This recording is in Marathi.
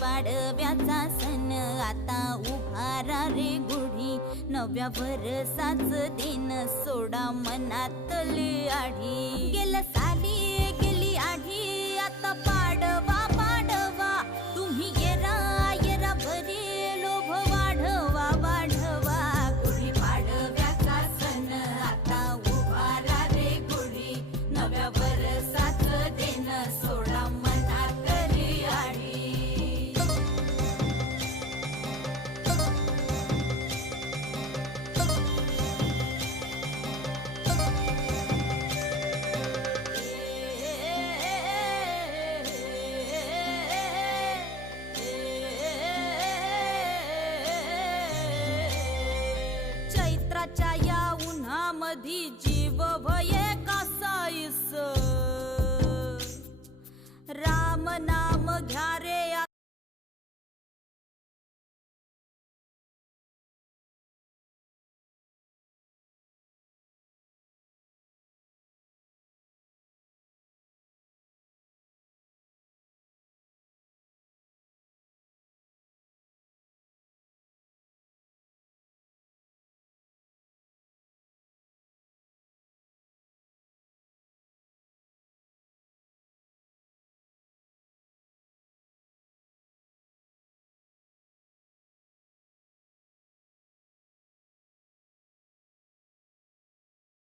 पाडव्याचा सण आता उभारा रे गुढी, नव्या वर्षाच दिन सोडा मनातली आढी। गेल्या साली गेली आढी आता पाडवा